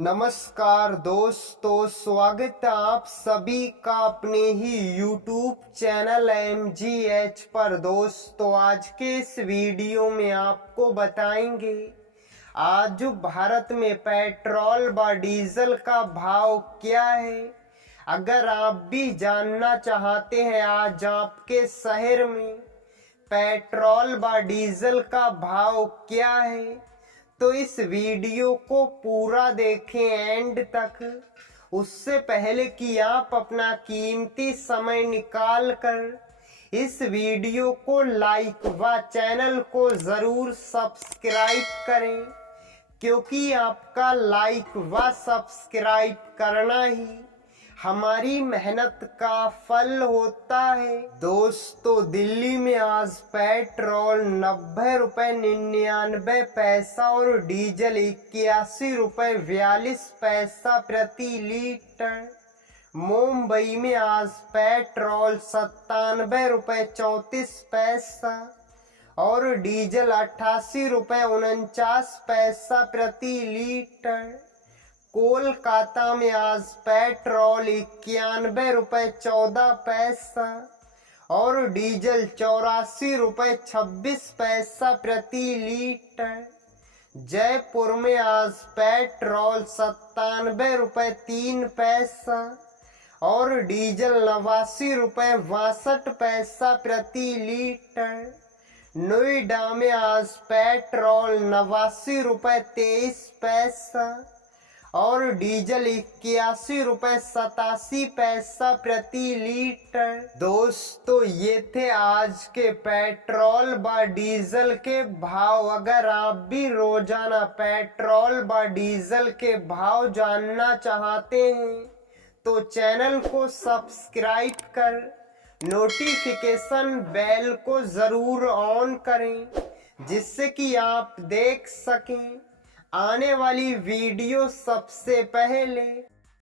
नमस्कार दोस्तों, स्वागत है आप सभी का अपने ही YouTube चैनल MGH पर। दोस्तों, आज के इस वीडियो में आपको बताएंगे आज जो भारत में पेट्रोल व डीजल का भाव क्या है। अगर आप भी जानना चाहते हैं आज आपके शहर में पेट्रोल व डीजल का भाव क्या है, तो इस वीडियो को पूरा देखें एंड तक। उससे पहले कि आप अपना कीमती समय निकाल कर इस वीडियो को लाइक व चैनल को ज़रूर सब्सक्राइब करें, क्योंकि आपका लाइक व सब्सक्राइब करना ही हमारी मेहनत का फल होता है। दोस्तों, दिल्ली में आज पेट्रोल 90 रुपये 99 पैसा और डीजल 81 रुपये 42 पैसा प्रति लीटर। मुंबई में आज पेट्रोल 97 रुपये 34 पैसा और डीजल 88 रुपये 49 पैसा प्रति लीटर। कोलकाता में आज पेट्रोल 91 रुपये 14 पैसा और डीजल 84 रुपये 26 पैसा प्रति लीटर। जयपुर में आज पेट्रोल 97 रुपये 3 पैसा और डीजल 89 रुपये 62 पैसा प्रति लीटर। नोएडा में आज पेट्रोल 89 रुपये 23 पैसा और डीजल 81 रुपये 87 पैसा प्रति लीटर। दोस्तों, ये थे आज के पेट्रोल व डीजल के भाव। अगर आप भी रोजाना पेट्रोल व डीजल के भाव जानना चाहते हैं तो चैनल को सब्सक्राइब कर नोटिफिकेशन बेल को ज़रूर ऑन करें, जिससे कि आप देख सकें आने वाली वीडियो सबसे पहले।